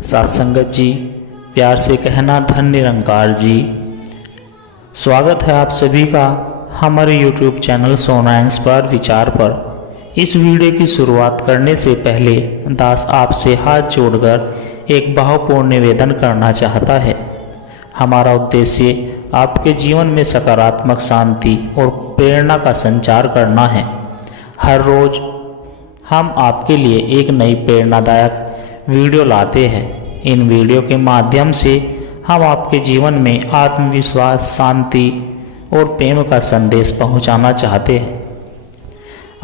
सत्संगत जी, प्यार से कहना धन निरंकार जी। स्वागत है आप सभी का हमारे YouTube चैनल सोना इंस्पायर विचार पर। इस वीडियो की शुरुआत करने से पहले दास आपसे हाथ जोड़कर एक भावपूर्ण निवेदन करना चाहता है। हमारा उद्देश्य आपके जीवन में सकारात्मक शांति और प्रेरणा का संचार करना है। हर रोज हम आपके लिए एक नई प्रेरणादायक वीडियो लाते हैं। इन वीडियो के माध्यम से हम आपके जीवन में आत्मविश्वास, शांति और प्रेम का संदेश पहुंचाना चाहते हैं।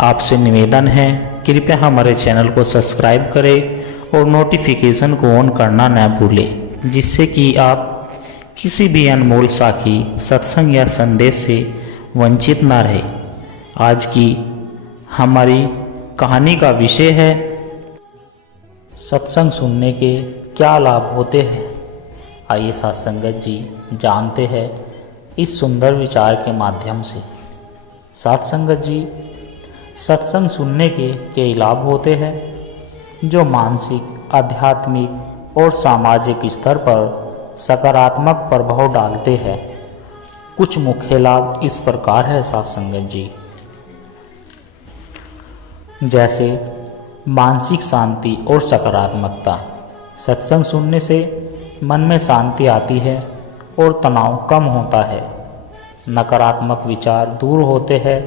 आपसे निवेदन है, कृपया हमारे चैनल को सब्सक्राइब करें और नोटिफिकेशन को ऑन करना न भूलें, जिससे कि आप किसी भी अनमोल साखी, सत्संग या संदेश से वंचित ना रहे। आज की हमारी कहानी का विषय है सत्संग सुनने के क्या लाभ होते हैं। आइए सत्संगत जी जानते हैं इस सुंदर विचार के माध्यम से। सत्संगत जी, सत्संग सुनने के कई लाभ होते हैं जो मानसिक, आध्यात्मिक और सामाजिक स्तर पर सकारात्मक प्रभाव डालते हैं। कुछ मुख्य लाभ इस प्रकार है सत्संगत जी। जैसे मानसिक शांति और सकारात्मकता। सत्संग सुनने से मन में शांति आती है और तनाव कम होता है। नकारात्मक विचार दूर होते हैं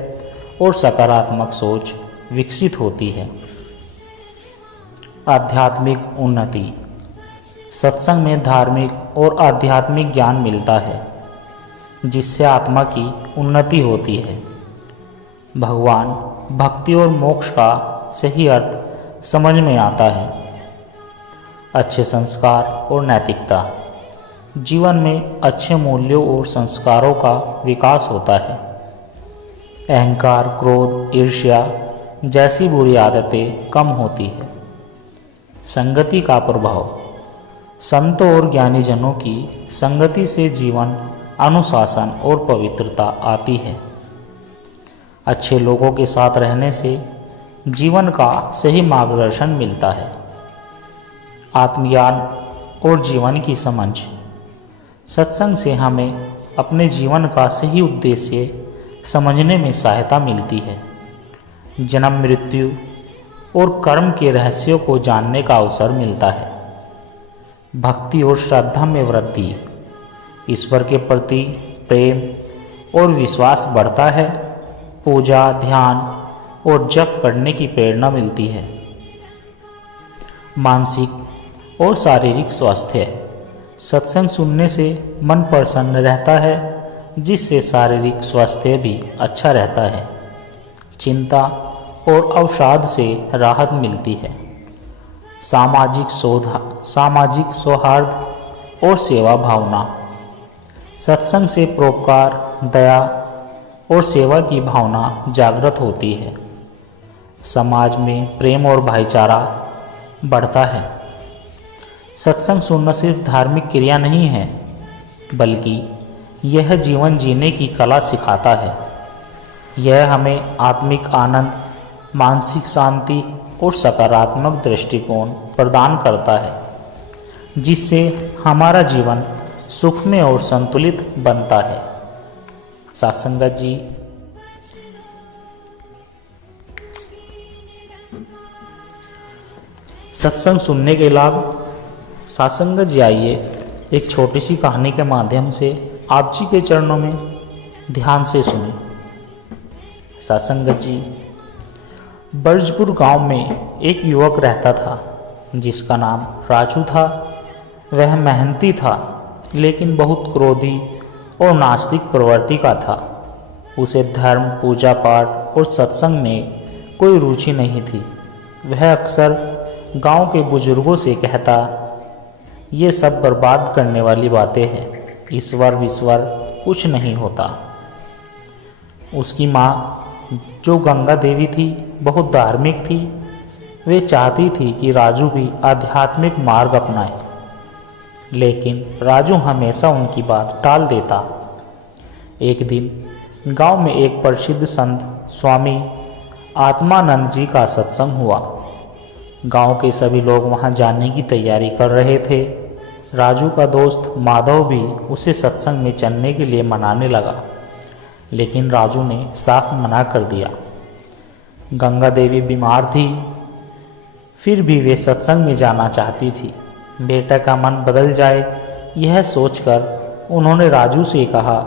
और सकारात्मक सोच विकसित होती है। आध्यात्मिक उन्नति। सत्संग में धार्मिक और आध्यात्मिक ज्ञान मिलता है, जिससे आत्मा की उन्नति होती है। भगवान, भक्ति और मोक्ष का सही अर्थ समझ में आता है। अच्छे संस्कार और नैतिकता। जीवन में अच्छे मूल्यों और संस्कारों का विकास होता है। अहंकार, क्रोध, ईर्ष्या जैसी बुरी आदतें कम होती है। संगति का प्रभाव। संतों और ज्ञानी जनों की संगति से जीवन अनुशासन और पवित्रता आती है। अच्छे लोगों के साथ रहने से जीवन का सही मार्गदर्शन मिलता है। आत्मज्ञान और जीवन की समझ। सत्संग से हमें अपने जीवन का सही उद्देश्य समझने में सहायता मिलती है। जन्म, मृत्यु और कर्म के रहस्यों को जानने का अवसर मिलता है। भक्ति और श्रद्धा में वृद्धि। ईश्वर के प्रति प्रेम और विश्वास बढ़ता है। पूजा, ध्यान और जप करने की प्रेरणा मिलती है। मानसिक और शारीरिक स्वास्थ्य। सत्संग सुनने से मन प्रसन्न रहता है, जिससे शारीरिक स्वास्थ्य भी अच्छा रहता है। चिंता और अवसाद से राहत मिलती है। सामाजिक सौहार्द और सेवा भावना। सत्संग से परोपकार, दया और सेवा की भावना जागृत होती है। समाज में प्रेम और भाईचारा बढ़ता है। सत्संग सुनना सिर्फ धार्मिक क्रिया नहीं है, बल्कि यह जीवन जीने की कला सिखाता है। यह हमें आत्मिक आनंद, मानसिक शांति और सकारात्मक दृष्टिकोण प्रदान करता है, जिससे हमारा जीवन सुखमय और संतुलित बनता है। सत्संगत जी, सत्संग सुनने के लाभ। सत्संगत जी, आइए एक छोटी सी कहानी के माध्यम से आप जी के चरणों में ध्यान से सुने। सत्संगत जी, बरजपुर गांव में एक युवक रहता था, जिसका नाम राजू था। वह मेहनती था, लेकिन बहुत क्रोधी और नास्तिक प्रवृत्ति का था। उसे धर्म, पूजा पाठ और सत्संग में कोई रुचि नहीं थी। वह अक्सर गांव के बुजुर्गों से कहता, ये सब बर्बाद करने वाली बातें हैं, ईश्वर विश्वर कुछ नहीं होता। उसकी माँ, जो गंगा देवी थी, बहुत धार्मिक थी। वे चाहती थी कि राजू भी आध्यात्मिक मार्ग अपनाए, लेकिन राजू हमेशा उनकी बात टाल देता। एक दिन गांव में एक प्रसिद्ध संत स्वामी आत्मानंद जी का सत्संग हुआ। गांव के सभी लोग वहां जाने की तैयारी कर रहे थे। राजू का दोस्त माधव भी उसे सत्संग में चलने के लिए मनाने लगा, लेकिन राजू ने साफ मना कर दिया। गंगा देवी बीमार थी, फिर भी वे सत्संग में जाना चाहती थी। बेटा का मन बदल जाए यह सोचकर उन्होंने राजू से कहा,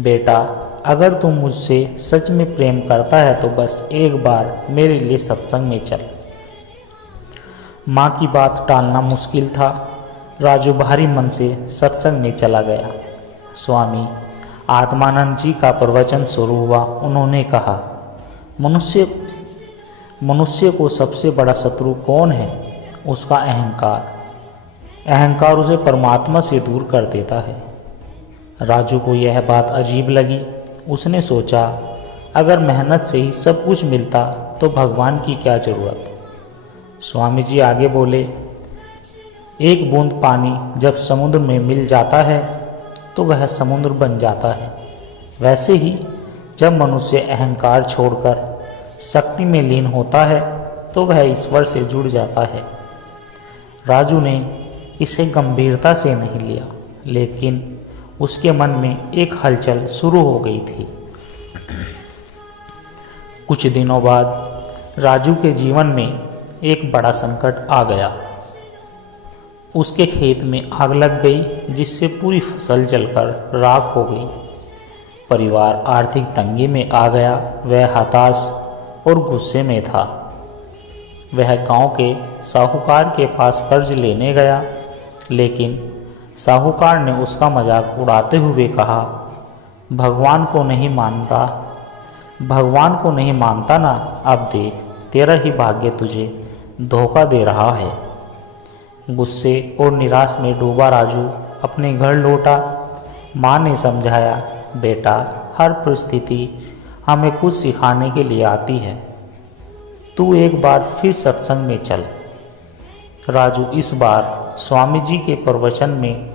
बेटा अगर तुम मुझसे सच में प्रेम करता है तो बस एक बार मेरे लिए सत्संग में चल। माँ की बात टालना मुश्किल था। राजू भारी मन से सत्संग में चला गया। स्वामी आत्मानंद जी का प्रवचन शुरू हुआ। उन्होंने कहा, मनुष्य को सबसे बड़ा शत्रु कौन है? उसका अहंकार। अहंकार उसे परमात्मा से दूर कर देता है। राजू को यह बात अजीब लगी। उसने सोचा, अगर मेहनत से ही सब कुछ मिलता तो भगवान की क्या ज़रूरत। स्वामी जी आगे बोले, एक बूंद पानी जब समुद्र में मिल जाता है तो वह समुद्र बन जाता है। वैसे ही जब मनुष्य अहंकार छोड़कर शक्ति में लीन होता है तो वह ईश्वर से जुड़ जाता है। राजू ने इसे गंभीरता से नहीं लिया, लेकिन उसके मन में एक हलचल शुरू हो गई थी। कुछ दिनों बाद राजू के जीवन में एक बड़ा संकट आ गया। उसके खेत में आग लग गई, जिससे पूरी फसल जलकर राख हो गई। परिवार आर्थिक तंगी में आ गया। वह हताश और गुस्से में था। वह गांव के साहूकार के पास कर्ज लेने गया, लेकिन साहूकार ने उसका मजाक उड़ाते हुए कहा, भगवान को नहीं मानता ना, अब देख तेरा ही भाग्य तुझे धोखा दे रहा है। गुस्से और निराश में डूबा राजू अपने घर लौटा। माँ ने समझाया, बेटा हर परिस्थिति हमें कुछ सिखाने के लिए आती है। तू एक बार फिर सत्संग में चल। राजू इस बार स्वामी जी के प्रवचन में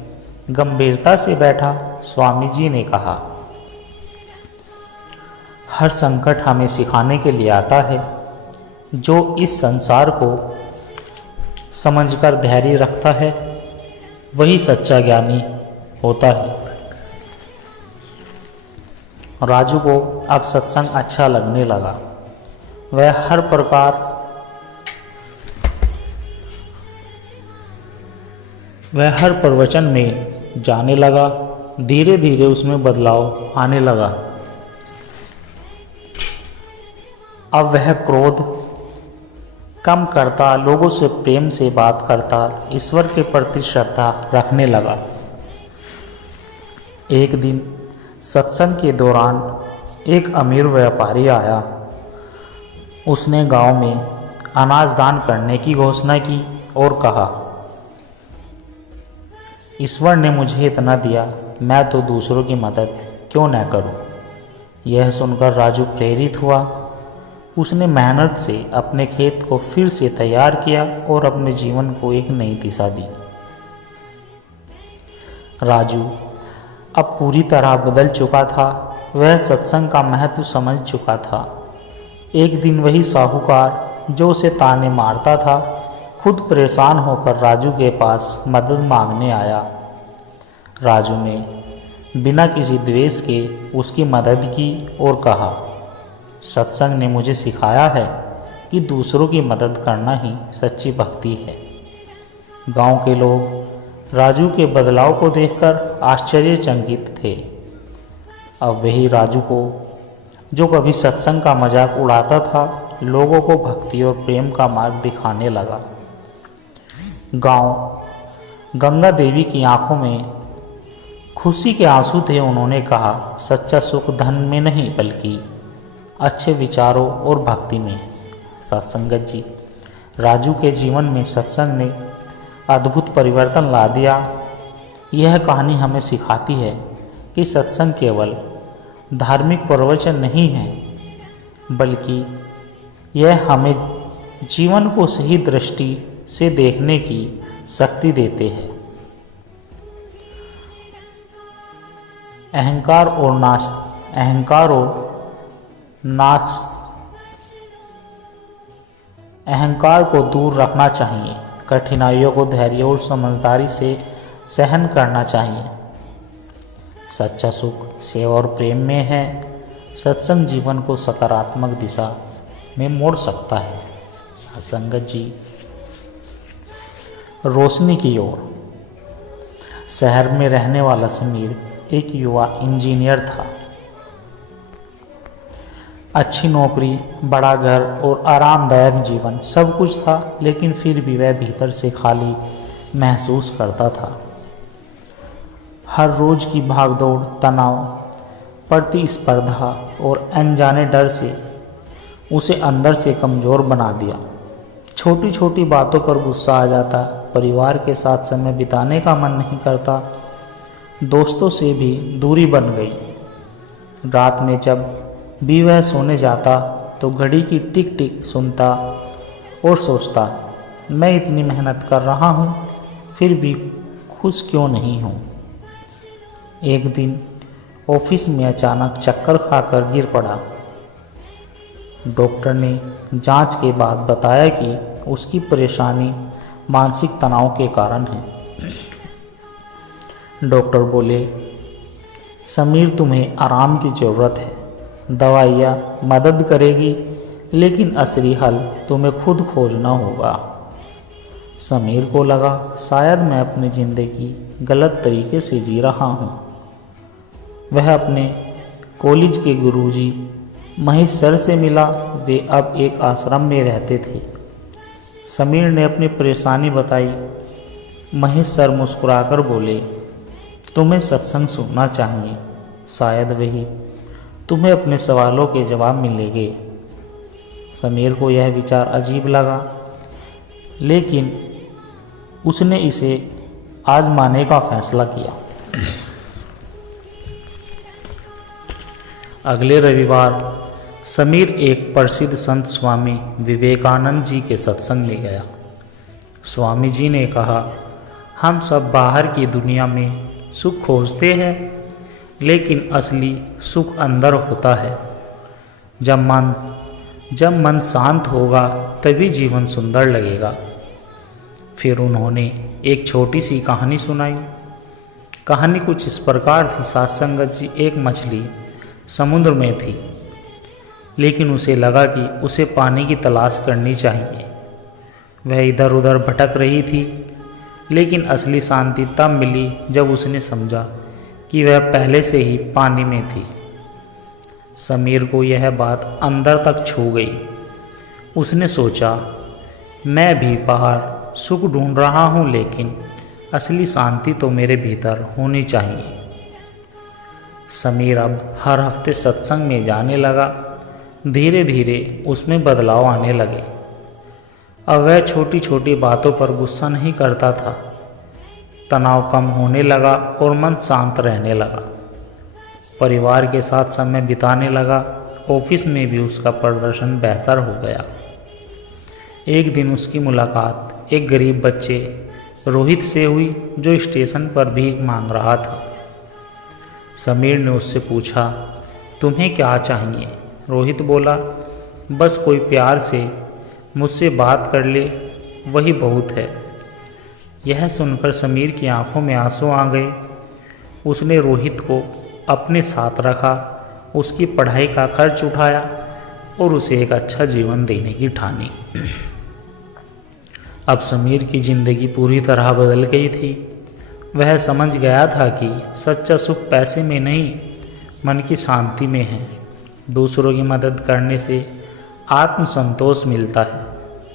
गंभीरता से बैठा। स्वामी जी ने कहा, हर संकट हमें सिखाने के लिए आता है। जो इस संसार को समझकर धैर्य रखता है वही सच्चा ज्ञानी होता है। राजू को अब सत्संग अच्छा लगने लगा। वह हर प्रवचन में जाने लगा। धीरे धीरे उसमें बदलाव आने लगा। अब वह क्रोध कम करता, लोगों से प्रेम से बात करता, ईश्वर के प्रति श्रद्धा रखने लगा। एक दिन सत्संग के दौरान एक अमीर व्यापारी आया। उसने गांव में अनाज दान करने की घोषणा की और कहा, ईश्वर ने मुझे इतना दिया, मैं तो दूसरों की मदद क्यों न करूं। यह सुनकर राजू प्रेरित हुआ। उसने मेहनत से अपने खेत को फिर से तैयार किया और अपने जीवन को एक नई दिशा दी। राजू अब पूरी तरह बदल चुका था। वह सत्संग का महत्व समझ चुका था। एक दिन वही साहूकार जो उसे ताने मारता था, खुद परेशान होकर राजू के पास मदद मांगने आया। राजू ने बिना किसी द्वेष के उसकी मदद की और कहा, सत्संग ने मुझे सिखाया है कि दूसरों की मदद करना ही सच्ची भक्ति है। गांव के लोग राजू के बदलाव को देखकर आश्चर्यचकित थे। अब वही राजू को जो कभी सत्संग का मजाक उड़ाता था, लोगों को भक्ति और प्रेम का मार्ग दिखाने लगा। गांव गंगा देवी की आंखों में खुशी के आंसू थे। उन्होंने कहा, सच्चा सुख धन में नहीं बल्कि अच्छे विचारों और भक्ति में। सत्संगत जी, राजू के जीवन में सत्संग ने अद्भुत परिवर्तन ला दिया। यह कहानी हमें सिखाती है कि सत्संग केवल धार्मिक प्रवचन नहीं है, बल्कि यह हमें जीवन को सही दृष्टि से देखने की शक्ति देते हैं। अहंकार और अहंकार को दूर रखना चाहिए, कठिनाइयों को धैर्य और समझदारी से सहन करना चाहिए। सच्चा सुख सेवा और प्रेम में है। सत्संग जीवन को सकारात्मक दिशा में मोड़ सकता है। सत्संगत जी। रोशनी की ओर। शहर में रहने वाला समीर एक युवा इंजीनियर था। अच्छी नौकरी, बड़ा घर और आरामदायक जीवन सब कुछ था, लेकिन फिर भी वह भीतर से खाली महसूस करता था। हर रोज की भागदौड़, तनाव, प्रतिस्पर्धा और अनजाने डर से उसे अंदर से कमज़ोर बना दिया। छोटी छोटी बातों पर गुस्सा आ जाता, परिवार के साथ समय बिताने का मन नहीं करता, दोस्तों से भी दूरी बन गई। रात में जब भी वह सोने जाता तो घड़ी की टिक टिक सुनता और सोचता, मैं इतनी मेहनत कर रहा हूँ, फिर भी खुश क्यों नहीं हूँ। एक दिन ऑफिस में अचानक चक्कर खाकर गिर पड़ा। डॉक्टर ने जांच के बाद बताया कि उसकी परेशानी मानसिक तनाव के कारण है। डॉक्टर बोले, समीर तुम्हें आराम की ज़रूरत है, दवाइयाँ मदद करेगी, लेकिन असली हल तुम्हें खुद खोजना होगा। समीर को लगा शायद मैं अपनी ज़िंदगी गलत तरीके से जी रहा हूँ। वह अपने कॉलेज के गुरुजी महेश सर से मिला। वे अब एक आश्रम में रहते थे। समीर ने अपनी परेशानी बताई। महेश सर मुस्कुराकर बोले, तुम्हें सत्संग सुनना चाहिए, शायद वही तुम्हें अपने सवालों के जवाब मिलेंगे। समीर को यह विचार अजीब लगा, लेकिन उसने इसे आजमाने का फैसला किया। अगले रविवार समीर एक प्रसिद्ध संत स्वामी विवेकानंद जी के सत्संग में गया। स्वामी जी ने कहा, हम सब बाहर की दुनिया में सुख खोजते हैं, लेकिन असली सुख अंदर होता है। जब मन शांत होगा तभी जीवन सुंदर लगेगा। फिर उन्होंने एक छोटी सी कहानी सुनाई। कहानी कुछ इस प्रकार थी। सत्संगत जी, एक मछली समुद्र में थी, लेकिन उसे लगा कि उसे पानी की तलाश करनी चाहिए। वह इधर उधर भटक रही थी, लेकिन असली शांति तब मिली जब उसने समझा कि वह पहले से ही पानी में थी। समीर को यह बात अंदर तक छू गई। उसने सोचा, मैं भी बाहर सुख ढूंढ रहा हूँ, लेकिन असली शांति तो मेरे भीतर होनी चाहिए। समीर अब हर हफ्ते सत्संग में जाने लगा। धीरे धीरे उसमें बदलाव आने लगे। अब वह छोटी छोटी बातों पर गुस्सा नहीं करता था। तनाव कम होने लगा और मन शांत रहने लगा। परिवार के साथ समय बिताने लगा। ऑफिस में भी उसका प्रदर्शन बेहतर हो गया। एक दिन उसकी मुलाकात एक गरीब बच्चे रोहित से हुई, जो स्टेशन पर भीख मांग रहा था। समीर ने उससे पूछा, तुम्हें क्या चाहिए? रोहित बोला, बस कोई प्यार से मुझसे बात कर ले, वही बहुत है। यह सुनकर समीर की आंखों में आंसू आ गए। उसने रोहित को अपने साथ रखा, उसकी पढ़ाई का खर्च उठाया और उसे एक अच्छा जीवन देने की ठानी। अब समीर की ज़िंदगी पूरी तरह बदल गई थी। वह समझ गया था कि सच्चा सुख पैसे में नहीं, मन की शांति में है। दूसरों की मदद करने से आत्मसंतोष मिलता है।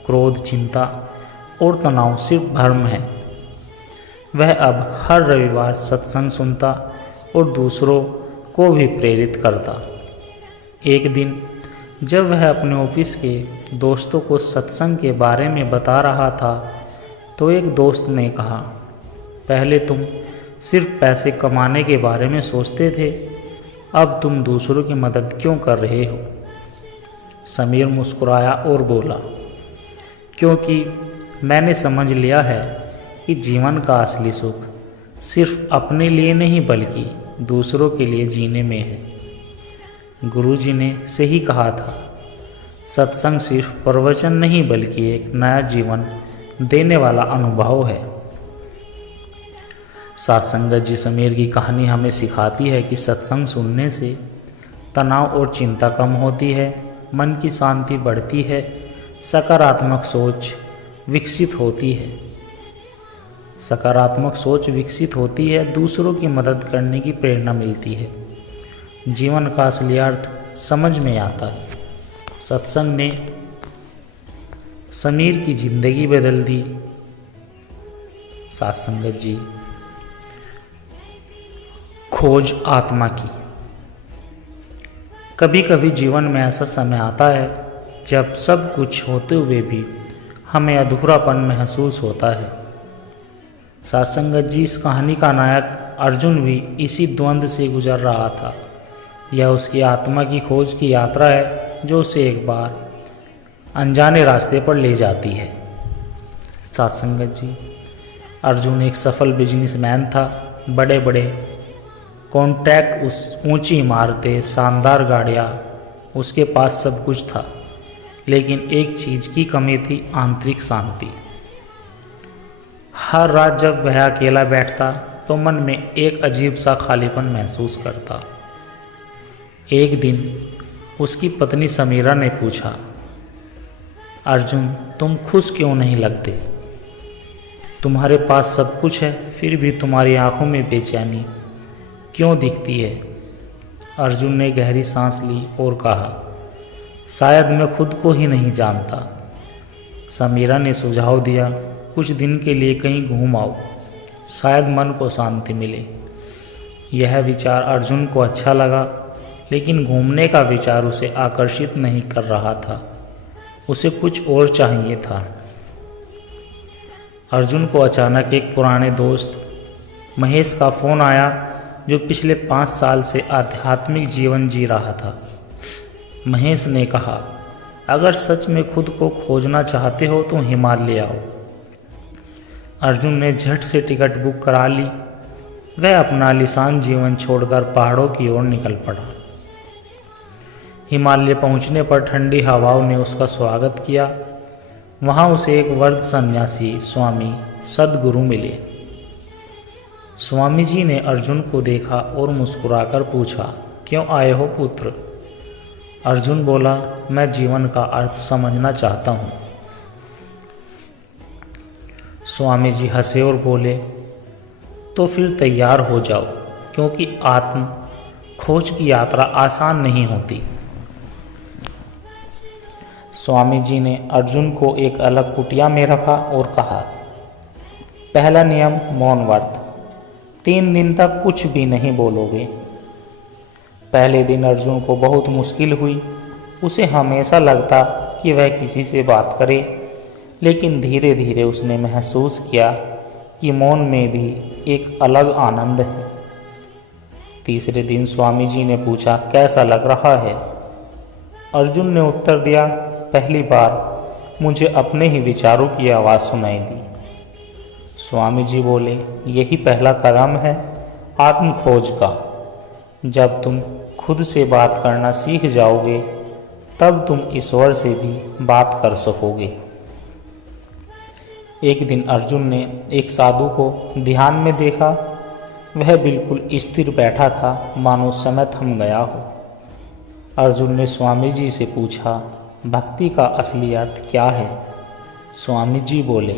क्रोध, चिंता और तनाव सिर्फ भ्रम है। वह अब हर रविवार सत्संग सुनता और दूसरों को भी प्रेरित करता। एक दिन जब वह अपने ऑफिस के दोस्तों को सत्संग के बारे में बता रहा था, तो एक दोस्त ने कहा, पहले तुम सिर्फ पैसे कमाने के बारे में सोचते थे, अब तुम दूसरों की मदद क्यों कर रहे हो? समीर मुस्कुराया और बोला, क्योंकि मैंने समझ लिया है कि जीवन का असली सुख सिर्फ अपने लिए नहीं बल्कि दूसरों के लिए जीने में है। गुरुजी ने सही कहा था, सत्संग सिर्फ प्रवचन नहीं बल्कि एक नया जीवन देने वाला अनुभव है। साथ संगत जी समीर की कहानी हमें सिखाती है कि सत्संग सुनने से तनाव और चिंता कम होती है, मन की शांति बढ़ती है, सकारात्मक सोच विकसित होती है। सकारात्मक सोच विकसित होती है, दूसरों की मदद करने की प्रेरणा मिलती है, जीवन का असली अर्थ समझ में आता है। सत्संग ने समीर की जिंदगी बदल दी। साथ संगत जी, खोज आत्मा की। कभी कभी जीवन में ऐसा समय आता है जब सब कुछ होते हुए भी हमें अधूरापन महसूस होता है। साथ संगत जी, इस कहानी का नायक अर्जुन भी इसी द्वंद्व से गुजर रहा था। यह उसकी आत्मा की खोज की यात्रा है जो उसे एक बार अनजाने रास्ते पर ले जाती है। साथ संगत जी, अर्जुन एक सफल बिजनेसमैन था। बड़े बड़े कॉन्ट्रैक्ट, ऊंची इमारतें, शानदार गाड़ियाँ, उसके पास सब कुछ था, लेकिन एक चीज़ की कमी थी, आंतरिक शांति। हर रात जब वह अकेला बैठता तो मन में एक अजीब सा खालीपन महसूस करता। एक दिन उसकी पत्नी समीरा ने पूछा, अर्जुन, तुम खुश क्यों नहीं लगते? तुम्हारे पास सब कुछ है, फिर भी तुम्हारी आंखों में बेचैनी क्यों दिखती है? अर्जुन ने गहरी सांस ली और कहा, शायद मैं खुद को ही नहीं जानता। समीरा ने सुझाव दिया, कुछ दिन के लिए कहीं घूम आओ, शायद मन को शांति मिले। यह विचार अर्जुन को अच्छा लगा, लेकिन घूमने का विचार उसे आकर्षित नहीं कर रहा था। उसे कुछ और चाहिए था। अर्जुन को अचानक एक पुराने दोस्त महेश का फ़ोन आया, जो पिछले 5 साल से आध्यात्मिक जीवन जी रहा था। महेश ने कहा, अगर सच में खुद को खोजना चाहते हो तो हिमालय आओ। अर्जुन ने झट से टिकट बुक करा ली। वह अपना आलीशान जीवन छोड़कर पहाड़ों की ओर निकल पड़ा। हिमालय पहुंचने पर ठंडी हवाओं ने उसका स्वागत किया। वहां उसे एक वृद्ध सन्यासी स्वामी सद्गुरु मिले। स्वामी जी ने अर्जुन को देखा और मुस्कुराकर पूछा, क्यों आए हो पुत्र? अर्जुन बोला, मैं जीवन का अर्थ समझना चाहता हूँ। स्वामी जी हंसे और बोले, तो फिर तैयार हो जाओ, क्योंकि आत्म खोज की यात्रा आसान नहीं होती। स्वामी जी ने अर्जुन को एक अलग कुटिया में रखा और कहा, पहला नियम मौन व्रत, 3 दिन तक कुछ भी नहीं बोलोगे। पहले दिन अर्जुन को बहुत मुश्किल हुई। उसे हमेशा लगता कि वह किसी से बात करे, लेकिन धीरे धीरे उसने महसूस किया कि मौन में भी एक अलग आनंद है। तीसरे दिन स्वामी जी ने पूछा, कैसा लग रहा है? अर्जुन ने उत्तर दिया, पहली बार मुझे अपने ही विचारों की आवाज़ सुनाई दी। स्वामी जी बोले, यही पहला कदम है आत्म खोज का। जब तुम खुद से बात करना सीख जाओगे, तब तुम ईश्वर से भी बात कर सकोगे। एक दिन अर्जुन ने एक साधु को ध्यान में देखा। वह बिल्कुल स्थिर बैठा था, मानो समय थम गया हो। अर्जुन ने स्वामी जी से पूछा, भक्ति का असली अर्थ क्या है? स्वामी जी बोले,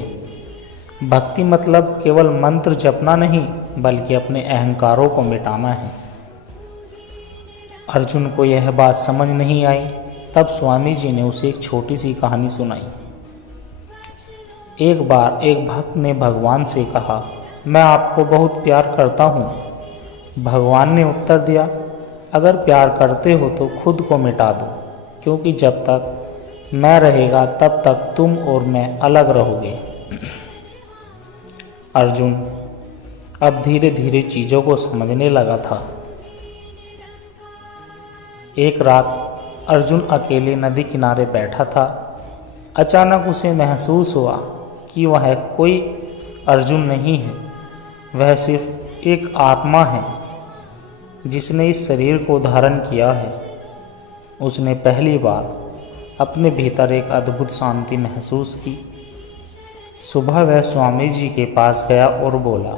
भक्ति मतलब केवल मंत्र जपना नहीं, बल्कि अपने अहंकारों को मिटाना है। अर्जुन को यह बात समझ नहीं आई। तब स्वामी जी ने उसे एक छोटी सी कहानी सुनाई। एक बार एक भक्त ने भगवान से कहा, मैं आपको बहुत प्यार करता हूँ। भगवान ने उत्तर दिया, अगर प्यार करते हो तो खुद को मिटा दो, क्योंकि जब तक मैं रहेगा तब तक तुम और मैं अलग रहोगे। अर्जुन अब धीरे धीरे चीज़ों को समझने लगा था। एक रात अर्जुन अकेले नदी किनारे बैठा था। अचानक उसे महसूस हुआ कि वह कोई अर्जुन नहीं है, वह सिर्फ एक आत्मा है जिसने इस शरीर को धारण किया है। उसने पहली बार अपने भीतर एक अद्भुत शांति महसूस की। सुबह वह स्वामी जी के पास गया और बोला,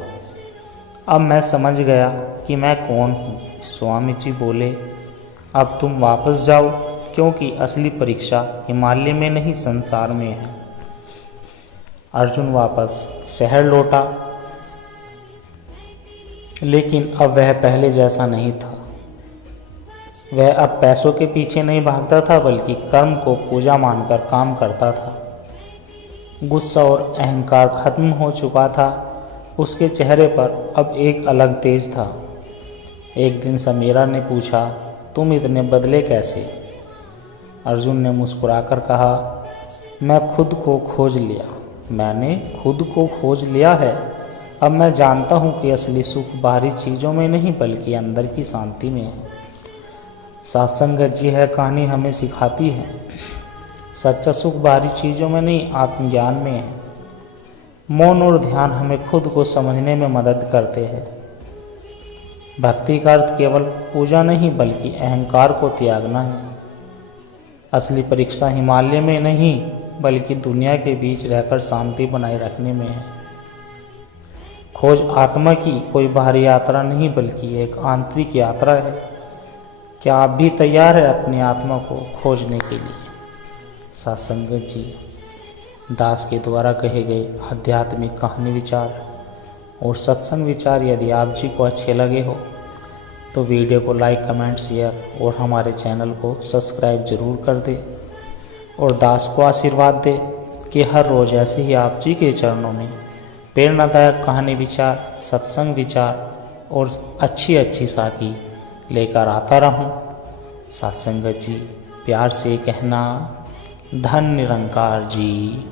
अब मैं समझ गया कि मैं कौन हूँ। स्वामी जी बोले, अब तुम वापस जाओ, क्योंकि असली परीक्षा हिमालय में नहीं संसार में है। अर्जुन वापस शहर लौटा, लेकिन अब वह पहले जैसा नहीं था। वह अब पैसों के पीछे नहीं भागता था, बल्कि कर्म को पूजा मानकर काम करता था। गुस्सा और अहंकार खत्म हो चुका था। उसके चेहरे पर अब एक अलग तेज था। एक दिन समीरा ने पूछा, तुम इतने बदले कैसे? अर्जुन ने मुस्कुराकर कहा, मैं खुद को खोज लिया। मैंने खुद को खोज लिया है। अब मैं जानता हूँ कि असली सुख बाहरी चीज़ों में नहीं, बल्कि अंदर की शांति में है। सत्संगत जी है कहानी हमें सिखाती है, सच्चा सुख बाहरी चीज़ों में नहीं, आत्मज्ञान में है। मौन और ध्यान हमें खुद को समझने में मदद करते हैं। भक्ति का अर्थ केवल पूजा नहीं, बल्कि अहंकार को त्यागना है। असली परीक्षा हिमालय में नहीं, बल्कि दुनिया के बीच रहकर शांति बनाए रखने में है। खोज आत्मा की कोई बाहरी यात्रा नहीं, बल्कि एक आंतरिक यात्रा है। क्या आप भी तैयार हैं अपनी आत्मा को खोजने के लिए? सत्संगत जी दास के द्वारा कहे गए आध्यात्मिक कहानी विचार और सत्संग विचार यदि आप जी को अच्छे लगे हो तो वीडियो को लाइक, कमेंट, शेयर और हमारे चैनल को सब्सक्राइब जरूर कर दें और दास को आशीर्वाद दें कि हर रोज़ ऐसे ही आप जी के चरणों में प्रेरणादायक कहानी विचार, सत्संग विचार और अच्छी अच्छी साखी लेकर आता रहूं। सत्संगत जी प्यार से कहना, धन निरंकार जी।